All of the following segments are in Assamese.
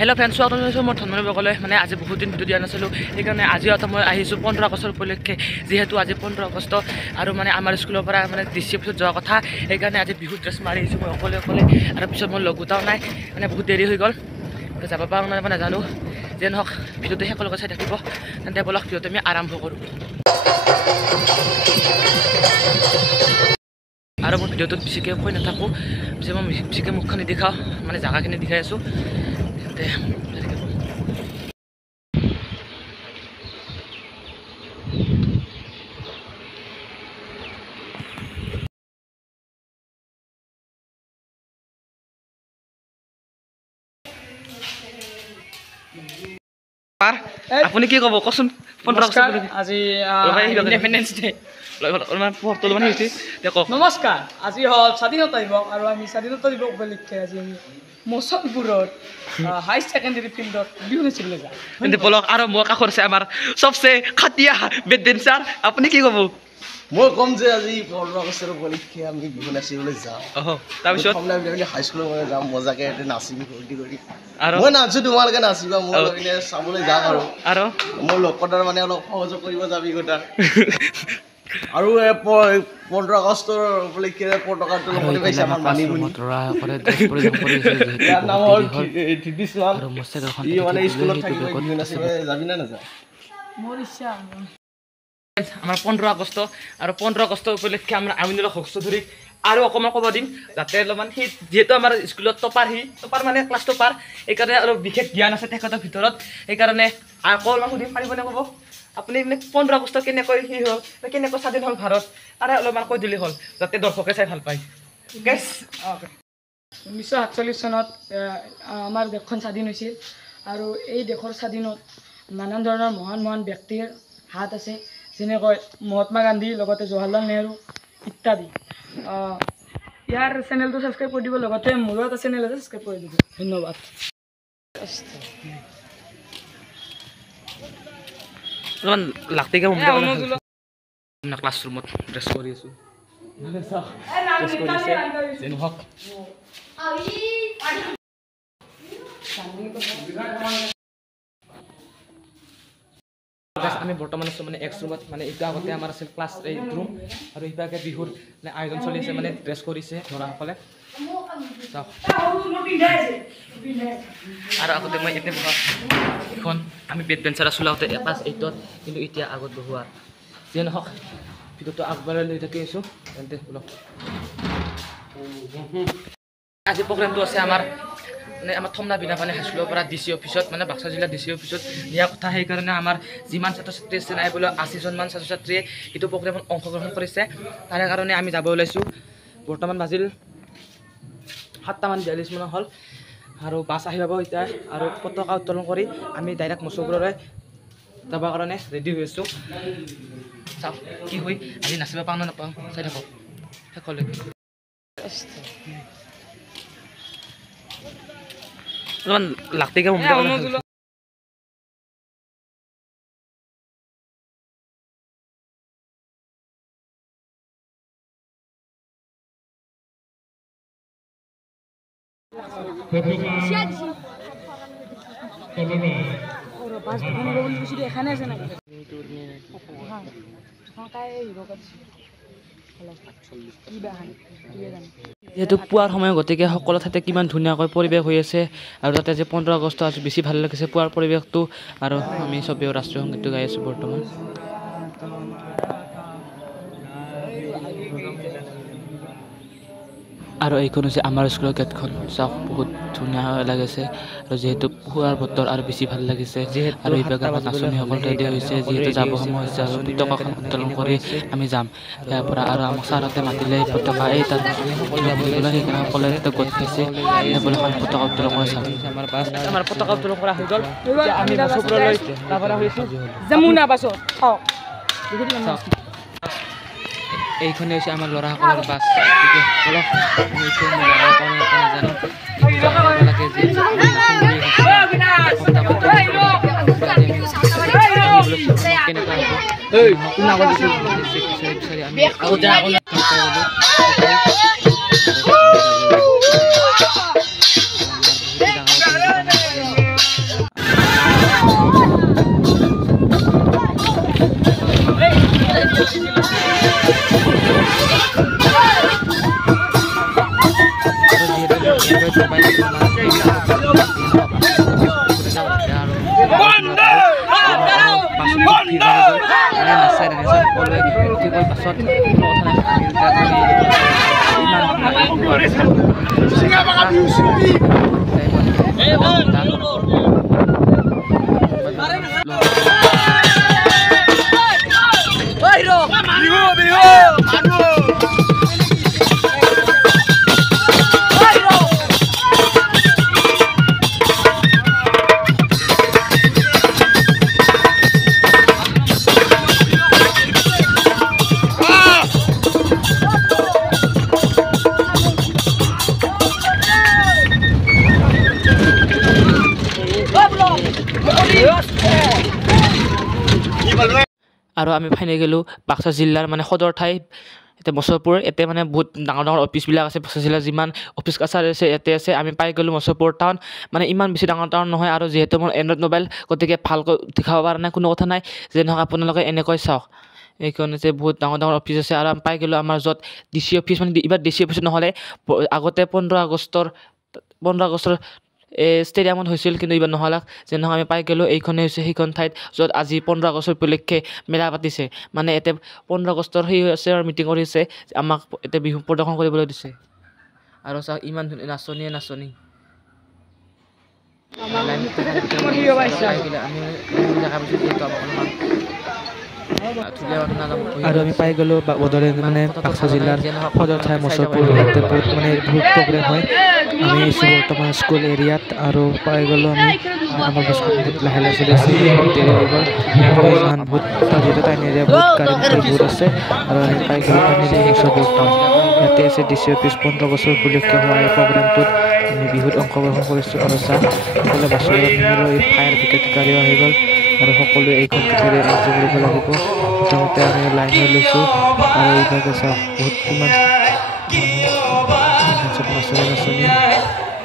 হেল্ল' ফ্ৰেণ্ডছ, স্বাগতম জনাইছোঁ মই ধন্যবাদ বগলৈ। মানে আজি বহুত দিন ভিডিঅ' দিয়া নাছিলোঁ, সেইকাৰণে আজি এটা মই আহিছোঁ 15 আগষ্টৰ উপলক্ষে। যিহেতু আজি 15 আগষ্ট আৰু মানে আমাৰ স্কুলৰ পৰা মানে DC অফিচত যোৱা কথা, সেইকাৰণে আজি বিহু ড্ৰেছ মাৰি আহিছোঁ মই অকলে আৰু পিছত মই লগ গোটাও নাই, মানে বহুত দেৰি হৈ গ'ল, যাব পাৰোঁ মানে নাজানো। যে নহওক ভিডিঅ'টো সকলোকে চাই থাকিব, তেন্তে বলক ভিডিঅ'টো আমি আৰম্ভ কৰোঁ। আৰু মই ভিডিঅ'টোত বেছিকৈ কৈ নাথাকোঁ, যে মই বেছিকৈ মুখখন নেদেখাওঁ, মানে জেগাখিনি দেখাই আছোঁ। তেন্তে আপুনি কি ক'ব কচোন? 15 আগষ্ট আজি ইণ্ডিপেণ্ডেন্স ডে। নমস্কাৰ, আজি হ'ল স্বাধীনতা দিৱস আৰু আমি স্বাধীনতা দিৱস উপলক্ষে আজি আমি মচনপুৰত হাই ছেকেণ্ডেৰী ফিল্ডত বিহু নাচিবলৈ যাওঁ। তেন্তে বলক। আৰু মোৰ কাষত আছে আমাৰ চবচে খাটিয়া বেড ডেন্সাৰ, আপুনি কি ক'ব? মই ক'ম যে আজি 15 আগষ্টৰ উপলক্ষে আমি বিহু নাচিবলৈ যাওঁ। তাৰপিছত হাইস্কুলৰ পৰা যাম, মজাকৈ নাচিম ফূৰ্তি কৰি। আৰু মই নাচোঁ, তোমালোকে নাচিবা, মই চাবলৈ যাম। আৰু মোৰ লগৰ মানে অলপ সহযোগ কৰিব যাবি গোটাৰ। আৰু 15 আগষ্টৰ উপলক্ষে পতাকাটো লগতে পাইছে আমাৰ মানিমুনি। ইয়াৰ নাম হ'ল ধিতিশ্বাল। ই মানে স্কুলত থাকিব বিহু নাচিবলৈ যাবি নে নাযায়? মোৰ ইচ্ছা। আমাৰ 15 আগষ্ট আৰু 15 আগষ্ট উপলক্ষে আমাৰ আমিনুল হক চৌধুৰীক আৰু অকণমান ক'ব দিম, যাতে অলপমান সি যিহেতু আমাৰ স্কুলত টপাৰ, সি টপাৰ মানে ক্লাছ টপাৰ, সেইকাৰণে অলপ বিশেষ জ্ঞান আছে তেখেতৰ ভিতৰত। সেইকাৰণে আকৌ অলপমান সুধিম, পাৰিবনে ক'ব? আপুনি মানে 15 আগষ্ট কেনেকৈ সি হ'ল, কেনেকৈ স্বাধীন হ'ল ভাৰত, তাৰে অলপমান কৈ দিলে হ'ল, যাতে দৰ্শকে চাই ভাল পায়। 1947 চনত আমাৰ দেশখন স্বাধীন হৈছিল, আৰু এই দেশৰ স্বাধীনত নানান ধৰণৰ মহান ব্যক্তিৰ হাত আছে, যেনেকৈ মহাত্মা গান্ধী, লগতে জৱাহৰলাল নেহৰু ইত্যাদি। ইয়াৰ চেনেলটো ছাবস্ক্ৰাইব কৰি দিব, লগতে মোৰো এটা চেনেল আছে, ছাবস্ক্ৰাইব কৰি দিব। ধন্যবাদ। লাগতেকে ক্লাছৰুমত ড্ৰেছ কৰি আছোঁ, আমি বৰ্তমান আছোঁ মানে এক্স ৰুমত। মানে এইটো আগতে আমাৰ আছিল ক্লাছ 8 ৰুম, আৰু সিভাগে বিহুৰ মানে আয়োজন চলি আছে, মানে ড্ৰেছ কৰিছে ল'ৰাসকলে। আৰু আগতে মই এতে বহা এখন আমি বেড বেঞ্চাৰ আছিলোঁ আগতে ক্লাছ 8ত, কিন্তু এতিয়া আগত বহোৱা। যিয়ে নহওক ভিডিঅ'টো আগবঢ়াই লৈ থাকি আছোঁ। তেন্তে বলক, আজি প্ৰগ্ৰেমটো আছে আমাৰ মানে আমাৰ থমনা বিনা মানে হাইস্কুলৰ পৰা DC অফিচত, মানে বাক্সা জিলাৰ DC অফিচত নিয়া কথা। সেইকাৰণে আমাৰ যিমান ছাত্ৰ ছাত্ৰী আছে, নাই বোলে 80জনমান ছাত্ৰ ছাত্ৰীয়ে এইটো প্ৰগ্ৰেমত অংশগ্ৰহণ কৰিছে। তাৰে কাৰণে আমি যাব ওলাইছোঁ। বৰ্তমান বাজিল 7:42 হ'ল, আৰু বাছ আহি পাব এতিয়া, আৰু পতাকা উত্তোলন কৰি আমি ডাইৰেক্ট মচুপুৰলৈ যাবৰ কাৰণে ৰেডি হৈ আছোঁ। চাওক কি হয়, আজি নাচিব পাওঁ নে নাপাওঁ, চাই থাকক শেষলৈকে। অলপমান লাগতেকে যিহেতু পুৱাৰ সময়, গতিকে সকলো ঠাইতে কিমান ধুনীয়াকৈ পৰিৱেশ হৈ আছে, আৰু তাতে যে 15 আগষ্ট আজি বেছি ভাল লাগিছে পুৱাৰ পৰিৱেশটো। আৰু আমি চবেও ৰাষ্ট্ৰীয় সংগীতটো গাই আছোঁ বৰ্তমান। আৰু এইখন হৈছে আমাৰ স্কুলৰ গেটখন, চাওক বহুত ধুনীয়া লাগিছে। আৰু যিহেতু পুৱাৰ বতৰ আৰু বেছি ভাল লাগিছে, আৰু এইভাগে আমাৰ নাচনীসকল ৰেডি হৈছে, যিহেতু যাব সময় হৈছে, আৰু পতাকাখন উত্তোলন কৰি আমি যাম ইয়াৰ পৰা। আৰু আমাক ছাৰহঁতে মাতিলে পতাকা এই তাত সেইকাৰণে সকলোৱে গোট খাইছে, পতাকা উত্তোলন কৰি চাম। আমাৰ পতাকা উত্তোলন কৰা হৈ গ'ল, আমি মচুপুৰলৈ ৰাওনা হৈছোঁ। যমুনা বাছত এইখনে হৈছে আমাৰ ল'ৰাসকলৰ বাছ। বলক, নাজানো আৰু আমি ফাইনে গ'লোঁ বাক্সা জিলাৰ মানে সদৰ ঠাই এতিয়া মছৰপুৰ ইয়াতে মানে বহুত ডাঙৰ ডাঙৰ অফিচবিলাক আছে বাক্সা জিলাৰ যিমান অফিচ কাছাৰী আছে ইয়াতে আছে আমি পাই গ'লোঁ মছৰপুৰ টাউন মানে ইমান বেছি ডাঙৰ টাউন নহয় আৰু যিহেতু মোৰ এণ্ড্ৰইড মোবাইল গতিকে ভালকৈ দেখাব পৰা নাই কোনো কথা নাই যে নহওক আপোনালোকে এনেকৈ চাওক এইখনতে বহুত ডাঙৰ ডাঙৰ অফিচ আছে আৰু আমি পাই গ'লোঁ আমাৰ য'ত DC অফিচ মানে এইবাৰ DC অফিচ নহ'লে আগতে 15 আগষ্টৰ ষ্টেডিয়ামত হৈছিল কিন্তু এইবাৰ নহ'লে যে নহয় আমি পাই গ'লোঁ এইখনে হৈছে সেইখন ঠাইত য'ত আজি 15 আগষ্ট উপলক্ষে মেলা পাতিছে মানে ইয়াতে 15 আগষ্টৰ সেই আছে আৰু মিটিং কৰিছে আমাক ইয়াতে বিহু প্ৰদৰ্শন কৰিবলৈ দিছে আৰু চাওক ইমান ধুনীয়া নাচনী আমি জেগা পাইছোঁ যিহেতু আৰু আমি পাই গ'লোঁ বদলে মানে বাক্সা জিলাৰ সদৰ ঠাই মছৰপুৰ ইয়াতে বহুত মানে বহুত প্ৰগ্ৰেম হয় আমি আছোঁ বৰ্তমান স্কুল এৰিয়াত আৰু পাই গ'লোঁ আমি আমাৰ বস্তুখন বহুত লাহে লাহে চলি আছে দেৰি হৈ গ'ল আৰু ইমান বহুত যিহেতু টাইম এৰিয়া বহুত গাড়ী বহুত আছে আৰু আমি পাই গ'লোঁ আমি মছৰপুৰ টাউন ইয়াতে আছে DC অফিচ 15 বছৰ উপলক্ষে হোৱা এই প্ৰগ্ৰেমটোত আমি বিহুত অংশগ্ৰহণ কৰিছোঁ আৰু চাহ সকলোৱে বাছৰ নিমিলোঁ এই ফায়াৰ ব্ৰিগেড গাড়ীও আহি গ'ল আৰু সকলোৱে এইখন কাঠেৰে এন্ট্ৰি কৰিব লাগিব প্ৰথমতে আমি লাইন হৈ লৈছোঁ আৰু এইভাগে চাওক বহুত কিমান নাচনী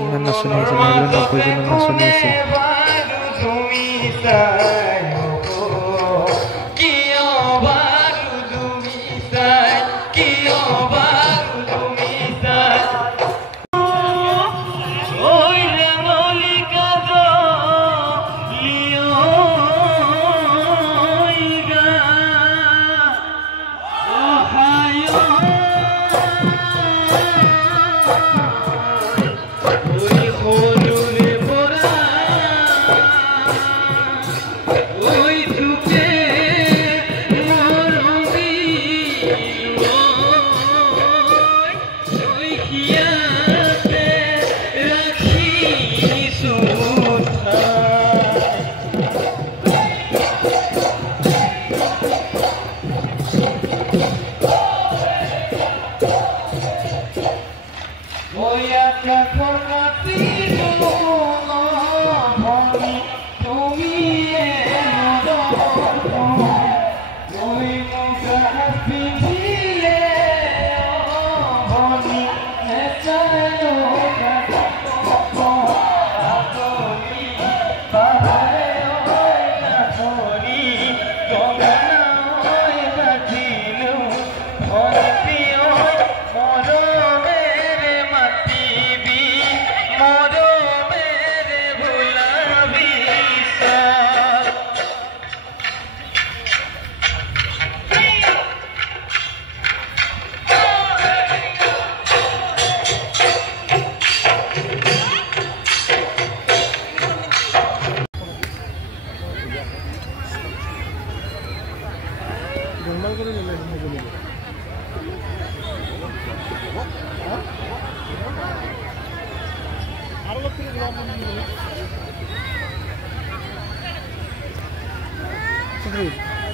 ইমান নাচনী আছে 90জনৰ নাচনী আছে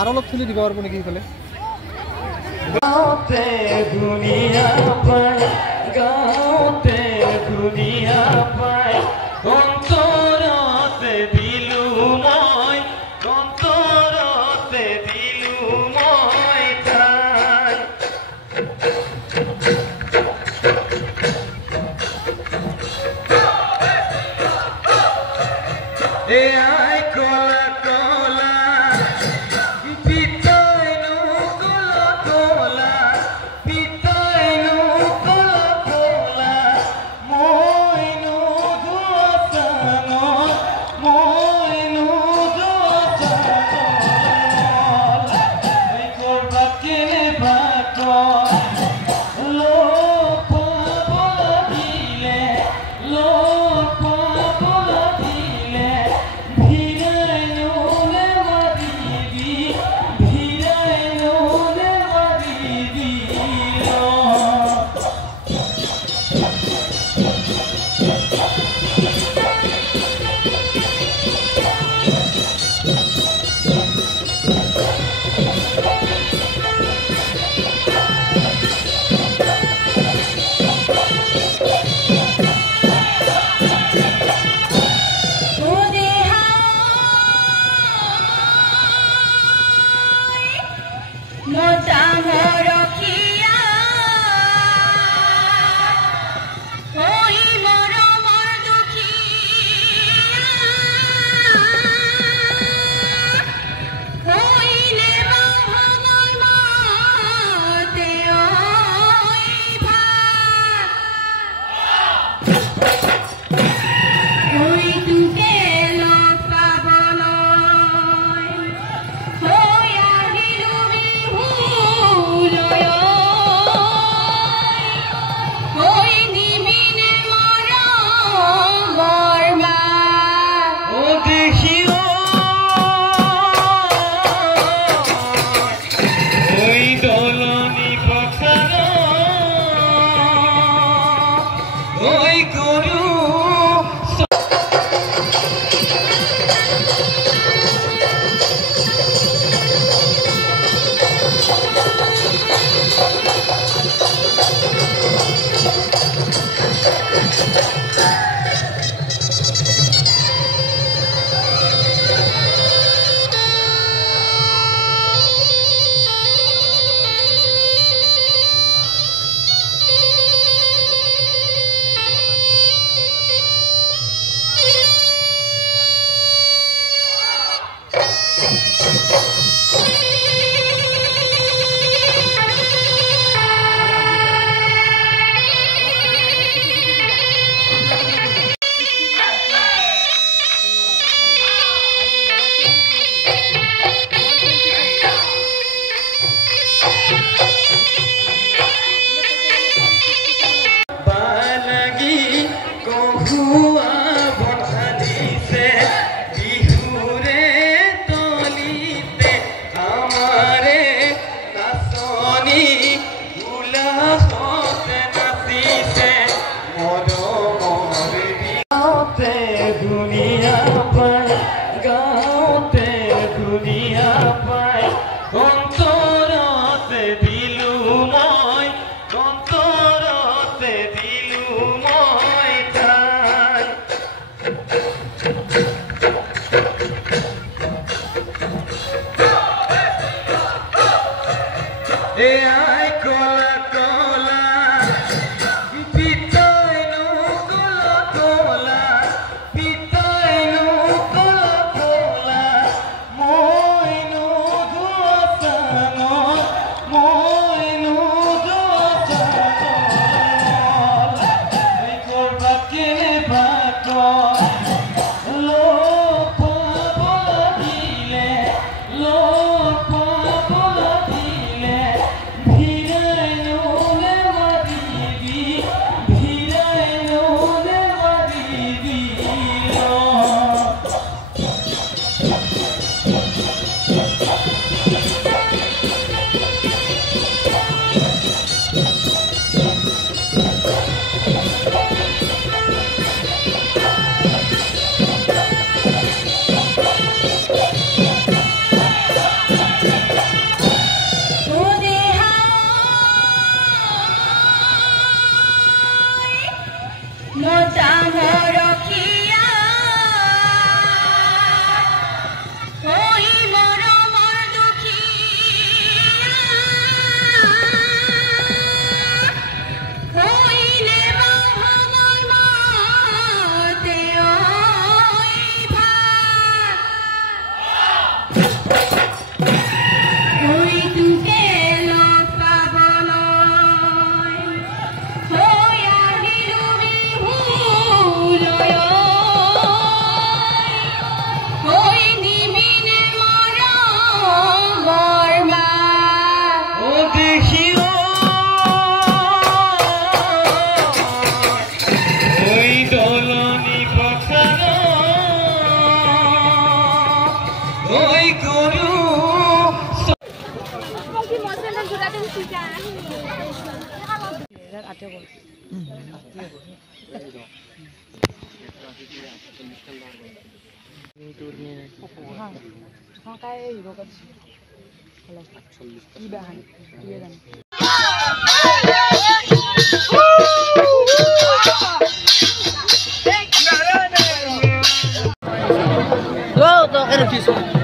আৰু অলপ খুলি দিব পাৰিব নেকি ইফালে ধুনীয়া পায় গাওঁতে ধুনীয়া পায় অন্তৰতে দিলো মই অন্তৰতে দিলো মই তাই এয়াই কলা কলা পিতাইনো কলা কলা পিতাইনো কলা কলা মইনো দোচান মইনো দোচান এই করবা কেনে ভাত লোক পাবলা দিলে লোক পাবলা দিলে ভিড়াই নোলে মারিবি ভিড়াই নোলে মারিবি Go,